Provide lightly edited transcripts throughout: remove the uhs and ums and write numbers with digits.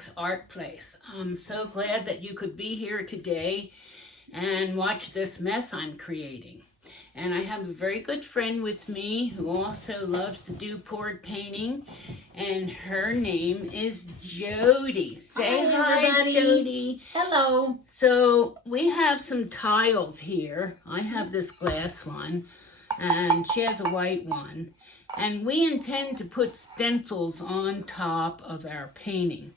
Max Art Place. I'm so glad that you could be here today and watch this mess I'm creating. And I have a very good friend with me who also loves to do poured painting, and her name is Jody. Say hi, everybody. Jody. Hello. So we have some tiles here. I have this glass one, and she has a white one. And we intend to put stencils on top of our painting.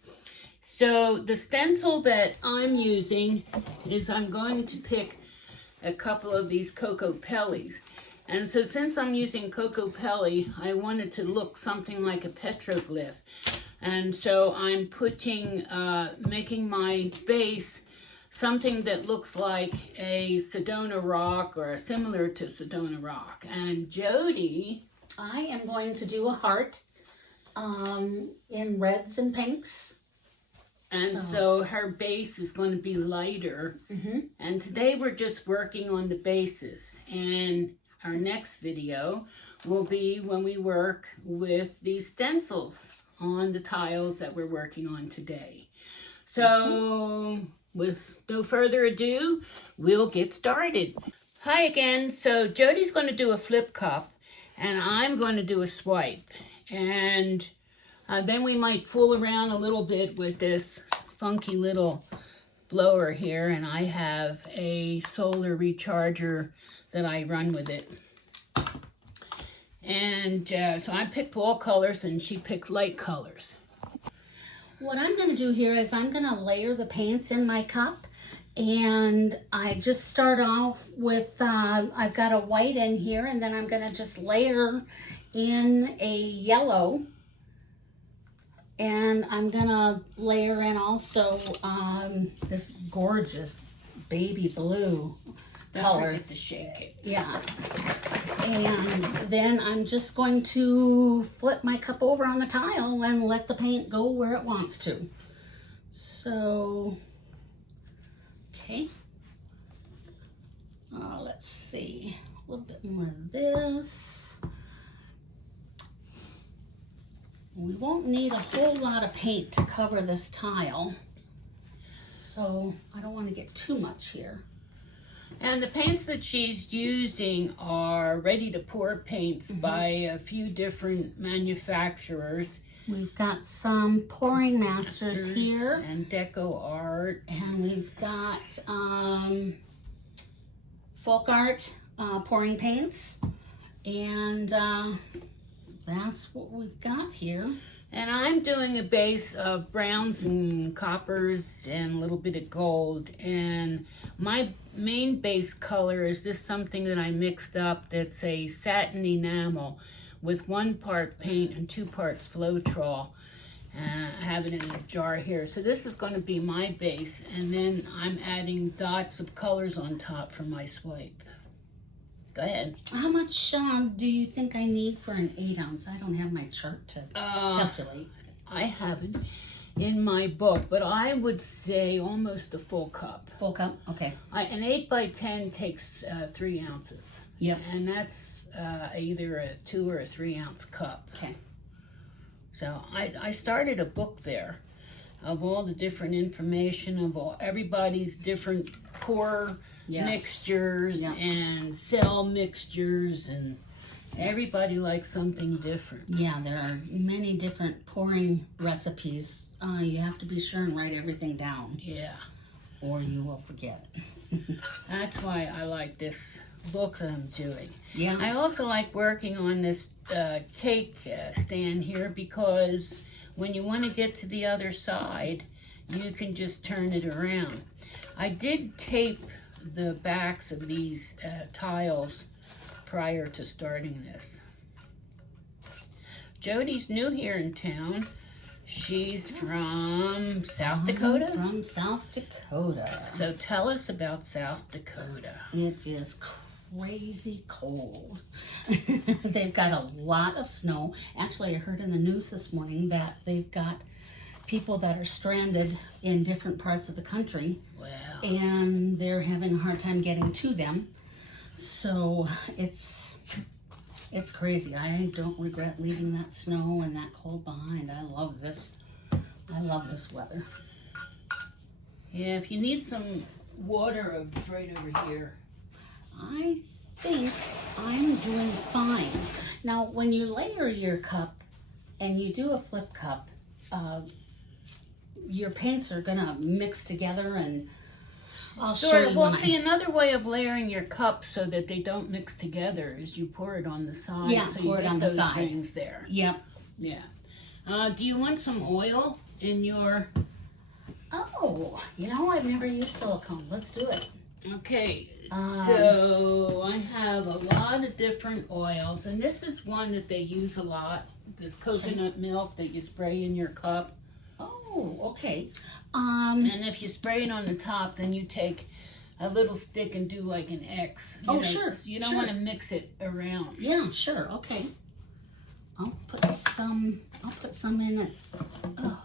So the stencil that I'm using is I'm going to pick a couple of these Coco Pellies. And so since I'm using Coco Pelli, I wanted to look something like a petroglyph. And so I'm putting, making my base something that looks like a Sedona rock or similar to Sedona rock. And Jody, I am going to do a heart in reds and pinks. and so her base is going to be lighter. And today we're just working on the bases. And our next video will be when we work with these stencils on the tiles that we're working on today. So with no further ado, we'll get started. Hi again. So Jody's going to do a flip cup and I'm going to do a swipe. And then we might fool around a little bit with this funky little blower here, and I have a solar recharger that I run with it. And so I picked all colors and she picked light colors. What I'm going to do here is I'm going to layer the paints in my cup. And I just start off with, I've got a white in here, and then I'm going to just layer in a yellow. And I'm going to layer in also this gorgeous baby blue color. Don't forget to shake it. Yeah. And then I'm just going to flip my cup over on the tile and let the paint go where it wants to. So, okay. Let's see. A little bit more of this. We won't need a whole lot of paint to cover this tile, so I don't want to get too much here. And the paints that she's using are ready to pour paints by a few different manufacturers. We've got some Pouring Masters here. And Deco Art. And we've got Folk Art pouring paints. And that's what we've got here. And I'm doing a base of browns and coppers and a little bit of gold. And my main base color is this something that I mixed up that's a satin enamel with 1 part paint and 2 parts Floetrol. I have it in a jar here. So this is going to be my base. And then I'm adding dots of colors on top for my swipe. Go ahead. How much do you think I need for an 8 ounce? I don't have my chart to calculate. I have it in my book, but I would say almost a full cup. Full cup? Okay. An 8 by 10 takes 3 ounces. Yeah. And that's either a 2 or a 3 ounce cup. Okay. So I started a book there of all the different information of everybody's different pour mixtures and cell mixtures, and everybody likes something different. Yeah, there are many different pouring recipes. You have to be sure and write everything down. Yeah. Or you will forget. That's why I like this book that I'm doing. Yeah. I also like working on this cake stand here because when you want to get to the other side, you can just turn it around. I did tape the backs of these tiles prior to starting this. Jody's new here in town. She's from South Dakota? From South Dakota. So tell us about South Dakota. It is crazy cold. They've got a lot of snow. Actually, I heard in the news this morning that they've got people that are stranded in different parts of the country. Wow. And they're having a hard time getting to them. So it's crazy. I don't regret leaving that snow and that cold behind. I love this I love this weather. Yeah, if you need some water, it's right over here. I think I'm doing fine. Now, when you layer your cup and you do a flip cup, your paints are gonna mix together, and I'll show you. Well, see, another way of layering your cup so that they don't mix together is you pour it on the side. Yeah, so pour you it get on the those side. rings there. Yep. Yeah. Do you want some oil in your... Oh, you know, I've never used silicone. Let's do it. Okay, so I have a lot of different oils, and this is one that they use a lot. This coconut milk that you spray in your cup. Oh, okay. And if you spray it on the top, then you take a little stick and do like an X. You know, sure. You don't want to mix it around. Yeah, sure. Okay. I'll put some in it. Oh.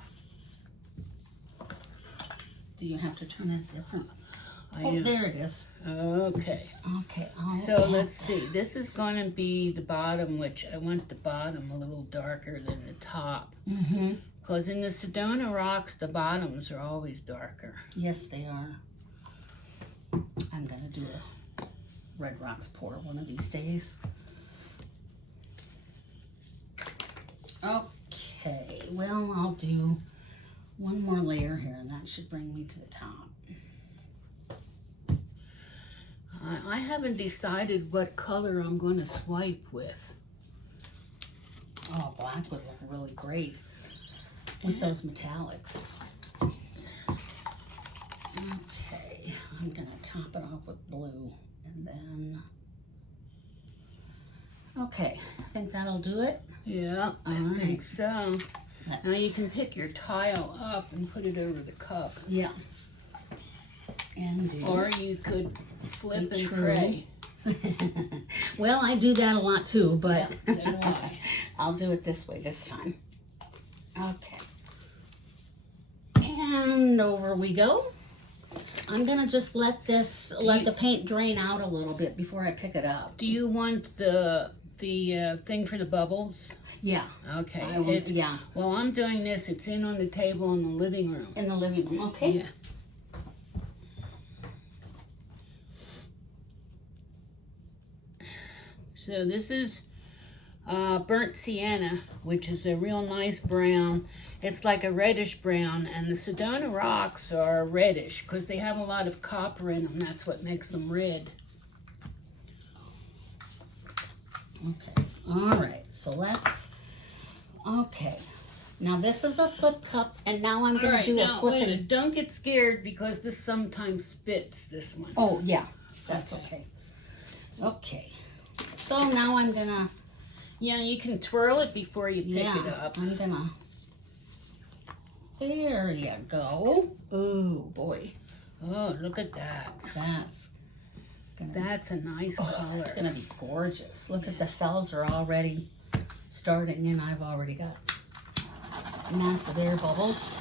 Do you have to turn it different? Oh, there it is. Okay. Okay. So let's see. This is going to be the bottom, which I want the bottom a little darker than the top. Mm-hmm. Because in the Sedona rocks, the bottoms are always darker. Yes, they are. I'm going to do a Red Rocks pour one of these days. Okay. Well, I'll do one more layer here, and that should bring me to the top. I haven't decided what color I'm going to swipe with. Oh, black would look really great with those metallics. Okay, I'm going to top it off with blue, and then... Okay, I think that'll do it. Yeah, I think so. Now you Let's- can pick your tile up and put it over the cup. Yeah. And do... Or you could flip and True. pray. Well, I do that a lot too, but Yeah, so do I. I'll do it this way this time. Okay. And over we go. I'm gonna just let the paint drain out a little bit before I pick it up. Do you want the thing for the bubbles? Yeah. Okay. I want, yeah. While I'm doing this, it's in on the table in the living room. In the living room. Okay. Yeah. So this is burnt sienna, which is a real nice brown. It's like a reddish brown, and the Sedona rocks are reddish because they have a lot of copper in them. That's what makes them red. Okay. All right. So let's. Okay. Now this is a flip cup, and now I'm gonna do a now, flip. wait a minute. Don't get scared because this sometimes spits, this one. Oh yeah, that's okay. Okay. So now I'm gonna. Yeah, you can twirl it before you pick it up. I'm gonna. There you go. Oh boy. Oh, look at that. That's a nice color. It's gonna be gorgeous. Look at the cells are already starting, and I've already got massive air bubbles.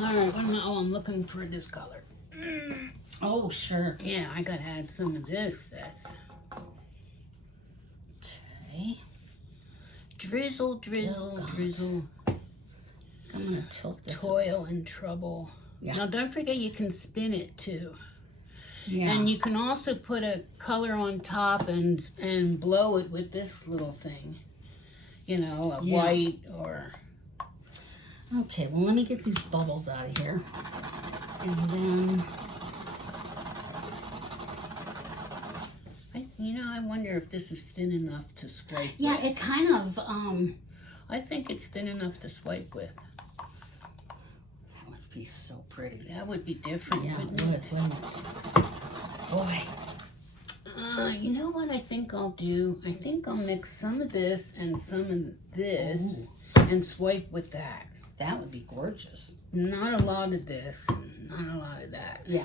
All right, well, now I'm looking for this color. Oh sure. Yeah, I gotta add some of this. That's Okay. drizzle, drizzle, God. drizzle. I'm gonna tilt this. Toil and trouble. Yeah. Now don't forget you can spin it too. Yeah. And you can also put a color on top and blow it with this little thing. You know, a white or... Okay, well let me get these bubbles out of here. And then... I wonder if this is thin enough to swipe Yeah, with. it kind of, I think it's thin enough to swipe with. that would be so pretty. That would be different, Yeah, wouldn't it it? would, wouldn't it? Boy. You know what I think I'll do? I think I'll mix some of this and some of this and swipe with that. That would be gorgeous. Not a lot of this and not a lot of that. Yeah.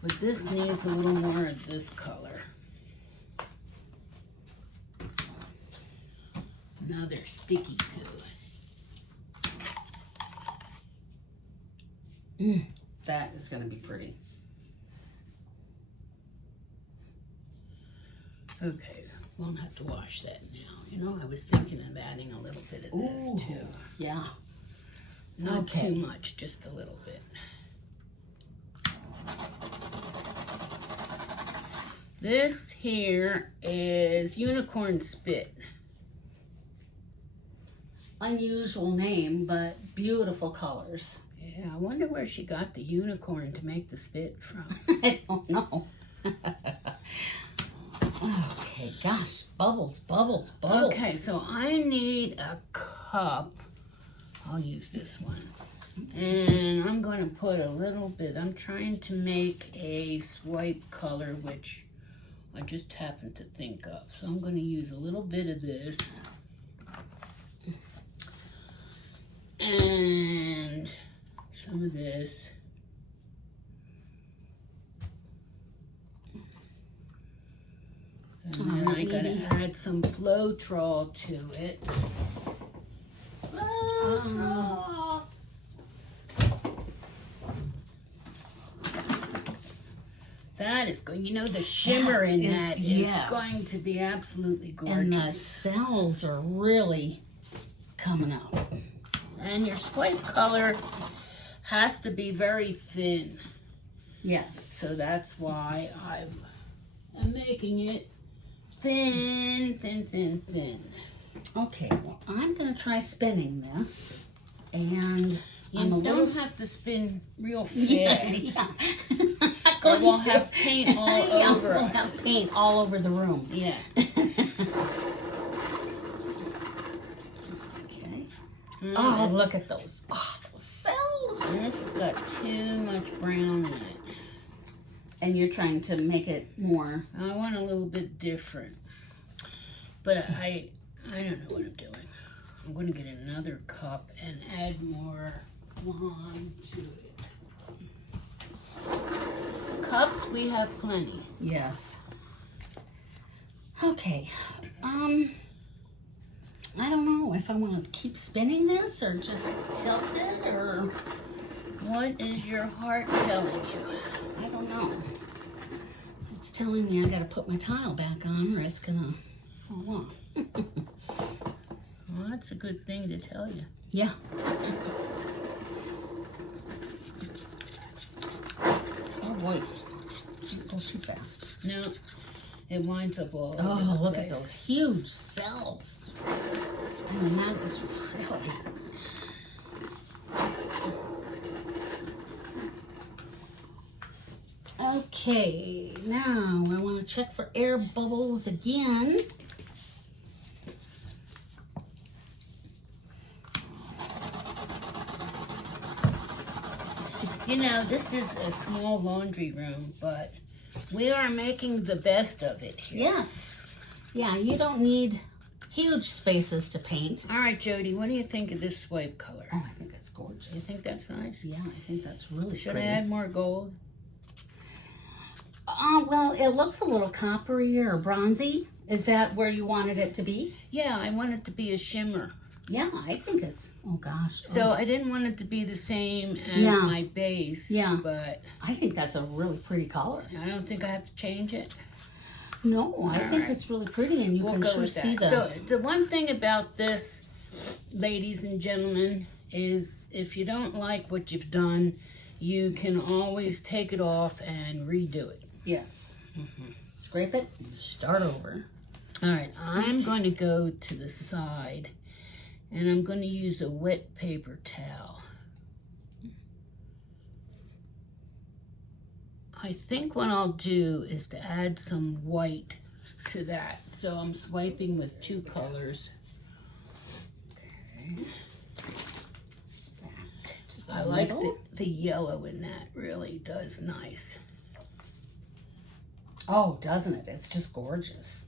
But this needs a little more of this color. Now they're sticky too. That is going to be pretty. Okay, won't have to wash that now. You know, I was thinking of adding a little bit of this too. Yeah. Not too much, just a little bit. This here is unicorn spit. Unusual name, but beautiful colors. Yeah, I wonder where she got the unicorn to make the spit from. I don't know. Okay, gosh, bubbles, bubbles, bubbles. Okay, so I need a cup. I'll use this one. And I'm going to put a little bit. I'm trying to make a swipe color, which I just happened to think of. So I'm going to use a little bit of this. And some of this. And then I gotta add some Floetrol to it. That is going, you know, the shimmer in that is going to be absolutely gorgeous. And the cells are really coming out. And your swipe color has to be very thin. Yes. So that's why I'm making it thin, thin, thin, thin. Okay, well, I'm going to try spinning this. And you don't have to spin real fast. Yeah. Or we'll have paint all over We'll us. have paint all over the room. Yeah. Okay. Oh, look at those. Oh, those cells. And this has got too much brown in it. And you're trying to make it more. I want a little bit different. But I don't know what I'm doing. I'm going to get another cup and add more lime to it. Cups, we have plenty. Yes. Okay. I don't know if I want to keep spinning this or just tilt it or... What is your heart telling you? I don't know. It's telling me I got to put my tile back on or it's going to fall off. Well, that's a good thing to tell you. Yeah. Oh boy. Don't go too fast. No, it winds up all over Oh, the look place. at those huge cells. I mean, that is really... Okay, now I want to check for air bubbles again. You know, this is a small laundry room, but we are making the best of it here. Yes. Yeah, you don't need huge spaces to paint. All right, Jody, what do you think of this swipe color? Oh, I think that's gorgeous. You think that's nice? Yeah, I think that's really Should pretty. I add more gold? Well, it looks a little coppery or bronzy. Is that where you wanted it to be? Yeah, I want it to be a shimmer. Yeah, I think it's, oh gosh. So Oh, I didn't want it to be the same as Yeah. my base. Yeah. But I think that's a really pretty color. I don't think I have to change it. No, I think right. it's really pretty and you We'll can go sure with see that. the... So the one thing about this, ladies and gentlemen, is if you don't like what you've done, you can always take it off and redo it. Yes. Scrape it and start over. All right, I'm going to go to the side and I'm going to use a wet paper towel. I think what I'll do is to add some white to that. So I'm swiping with two colors. Okay. Back to the I like middle. the yellow in that, really does nice. Oh, doesn't it? It's just gorgeous.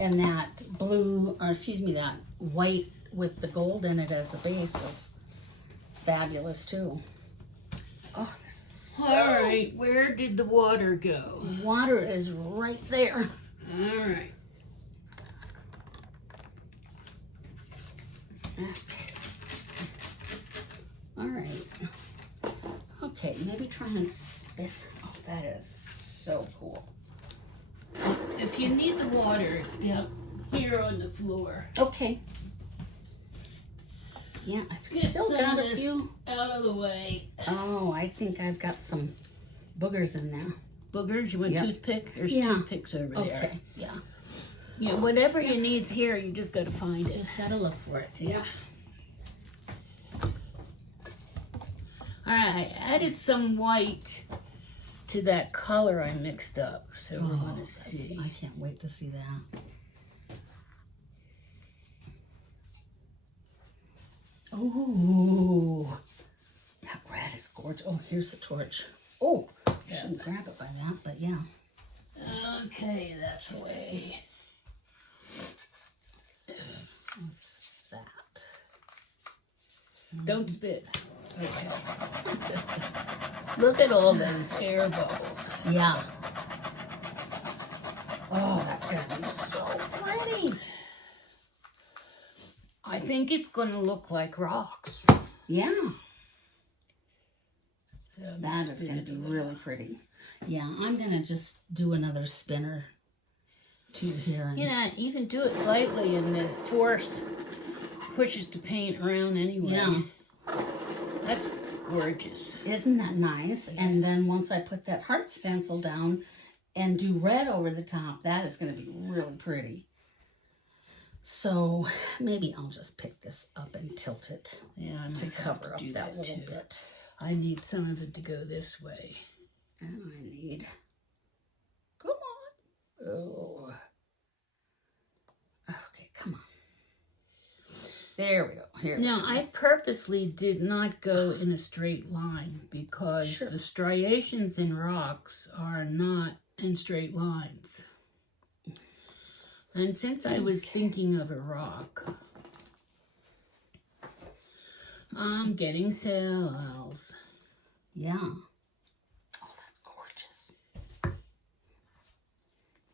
And that blue, or excuse me, that white with the gold in it as the base was fabulous too. Oh, this is so... All right, where did the water go? Water is right there. All right. All right. Okay, maybe try and spit. Oh, that is so cool. If you need the water, it's down here on the floor. Okay. Yeah, I've Get still some got of a this few. out of the way. Oh, I think I've got some boogers in there. Boogers? You want Yep. toothpick? There's Yeah. toothpicks over there. Okay, yeah. Yeah, whatever you need's here, you just gotta find it. Just gotta look for it. Yeah. I added some white to that color I mixed up, so we're gonna see. I can't wait to see that. Ooh, that red is gorgeous. Oh, here's the torch. Oh, I shouldn't grab it by that, but yeah. Okay, that's away. What's that? Don't spit. Okay. Look at all those air bubbles. Yeah. Oh, that's gonna be so pretty. I think it's gonna look like rocks. Yeah. That is gonna be really pretty. Yeah, I'm gonna just do another spinner to here. And, Yeah, you can do it lightly and the force pushes the paint around anyway. Yeah. That's gorgeous. Isn't that nice? Yeah. And then once I put that heart stencil down and do red over the top, that is going to be really pretty. So maybe I'll just pick this up and tilt it to cover up that little bit. I need some of it to go this way. And I need, come on. Oh. Okay, come on. There we go. Here. Now, I purposely did not go in a straight line because the striations in rocks are not in straight lines. And since I was thinking of a rock, I'm getting cells. Yeah. Oh, that's gorgeous.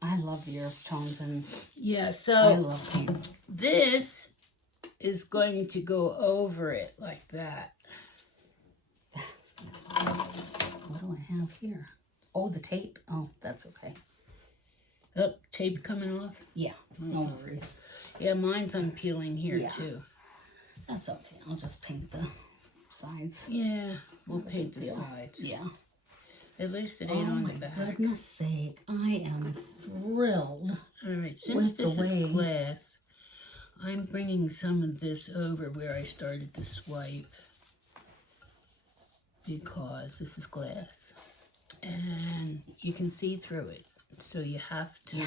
I love the earth tones and yeah, so I love paint. This is going to go over it like that. What do I have here? Oh, the tape. Oh, that's okay. Oh, tape coming off? Yeah, no worries. Yeah, mine's unpeeling here too. That's okay. I'll just paint the sides. Yeah, we'll paint the sides. Yeah. At least it ain't on the back. Oh, my goodness sake. I am thrilled. All right, since this is glass, I'm bringing some of this over where I started to swipe because this is glass and you can see through it. So you have to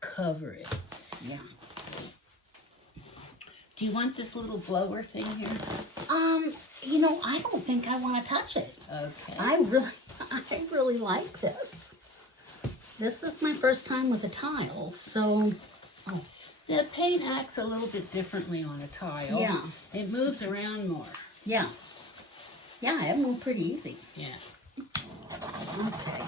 cover it. Yeah. Do you want this little blower thing here? You know, I don't think I want to touch it. Okay. I really like this. This is my first time with a tile, so the paint acts a little bit differently on a tile. Yeah. It moves around more. Yeah. Yeah, it moved pretty easy. Yeah. Okay.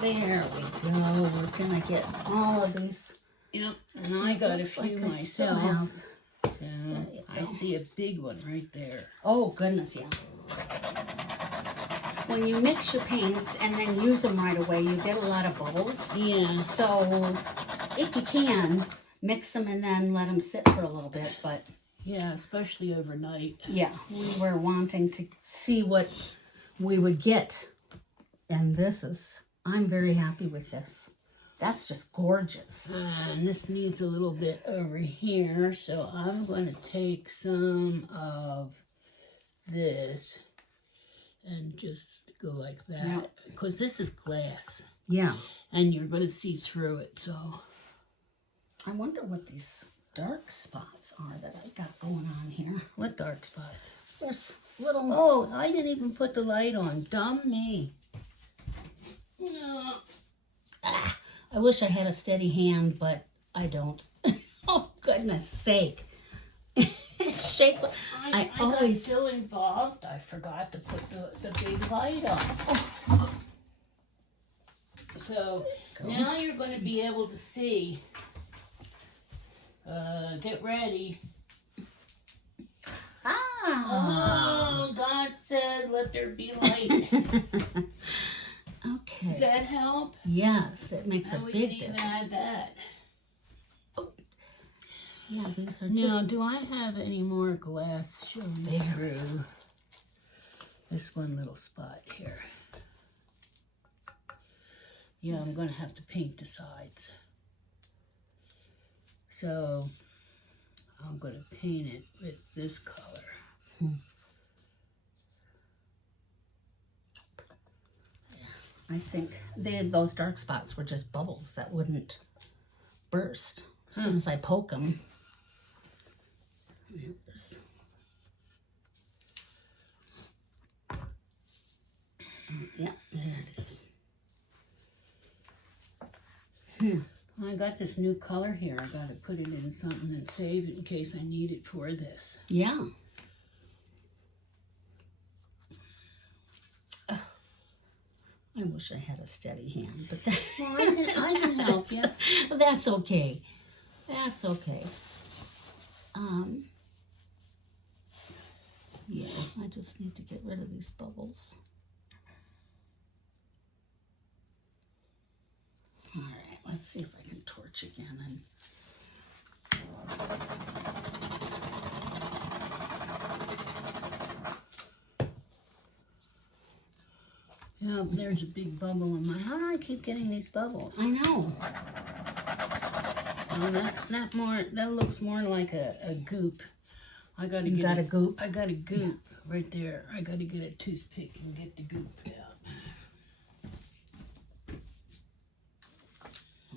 There we go. We're gonna get all of these. Yep. And I got a few myself. Yeah, I see a big one right there. Oh goodness, yeah. When you mix your paints and then use them right away, you get a lot of bubbles. Yeah. So if you can, mix them and then let them sit for a little bit. But yeah, especially overnight. yeah, we were wanting to see what we would get. And I'm very happy with this. That's just gorgeous. And this needs a little bit over here, so I'm going to take some of this and just go like that. Because this is glass. Yeah. And you're going to see through it, so. I wonder what these dark spots are that I got going on here. What dark spots? There's little... Oh, I didn't even put the light on. Dumb me. I wish I had a steady hand, but I don't. Oh, goodness sake. Shape. I always got so involved, I forgot to put the big light on. So now you're going to be able to see. Get ready. Oh, God said, let there be light. Okay. Does that help? Yes, it makes a we big didn't even difference. add that. Yeah, these are Now, do I have any more glass showing through this one little spot here? Yeah, I'm going to have to paint the sides. So, I'm going to paint it with this color. I think those dark spots were just bubbles that wouldn't burst as soon as I poke them. Yeah, there it is. I got this new color here. I got to put it in something and save it in case I need it for this. Yeah. I wish I had a steady hand, but Well, I can help you. That's okay. That's okay. Yeah, I just need to get rid of these bubbles. All right, let's see if I can torch again and Yeah, there's a big bubble in my... How do I keep getting these bubbles? I know. Oh, that looks more like a goop. I gotta You get got a goop? I got a goop right there. I gotta get a toothpick and get the goop out.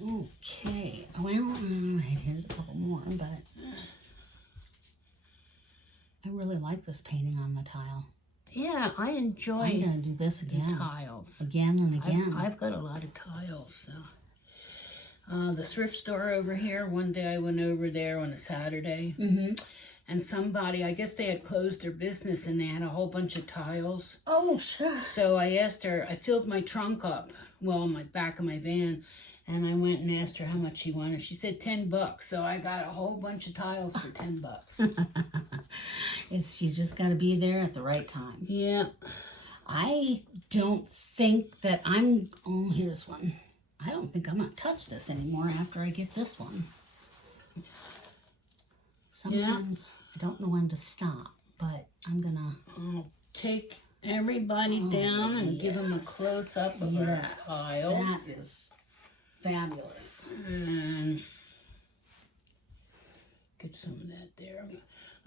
Okay. Well, here's a couple more, but I really like this painting on the tile. Yeah, I enjoy I'm gonna do this again. the tiles. Again and again. I've got a lot of tiles. So. The thrift store over here, one day I went over there on a Saturday. And somebody, I guess they had closed their business and they had a whole bunch of tiles. Oh, sure. So I asked her, I filled my trunk up, well, my back of my van, and I went and asked her how much she wanted. She said $10, so I got a whole bunch of tiles for $10. You just got to be there at the right time. Yeah. I don't think that oh, here's one. I don't think I'm going to touch this anymore after I get this one. Sometimes I don't know when to stop, but I'm going to... I'll take everybody down and give them a close-up of our tiles. That is fabulous. And get some of that there.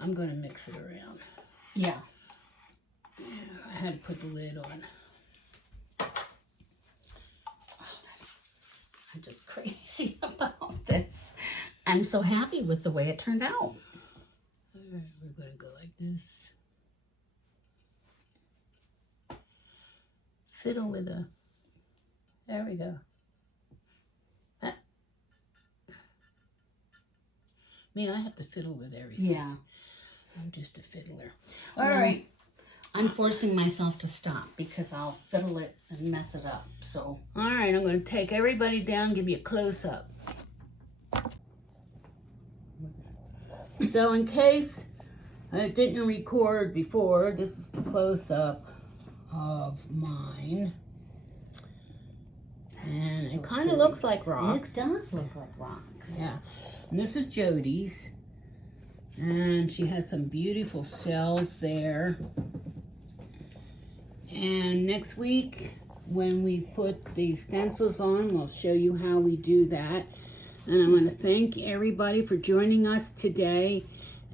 I'm going to mix it around. Yeah. I had to put the lid on. I'm just crazy about this. I'm so happy with the way it turned out. All right, we're going to go like this. Fiddle with a... There we go. I mean, I have to fiddle with everything. Yeah. I'm just a fiddler. All right. I'm forcing myself to stop because I'll fiddle it and mess it up. So, all right, I'm going to take everybody down, give you a close-up. So in case I didn't record before, this is the close-up of mine. And it kind of looks like rocks. It does look like rocks. Yeah. And this is Jody's. And she has some beautiful shells there. And next week, when we put the stencils on, we'll show you how we do that. And I want to thank everybody for joining us today.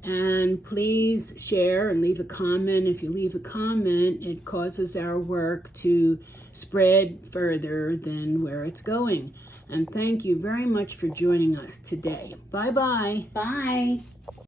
And please share and leave a comment. If you leave a comment, it causes our work to spread further than where it's going. And thank you very much for joining us today. Bye-bye. Bye.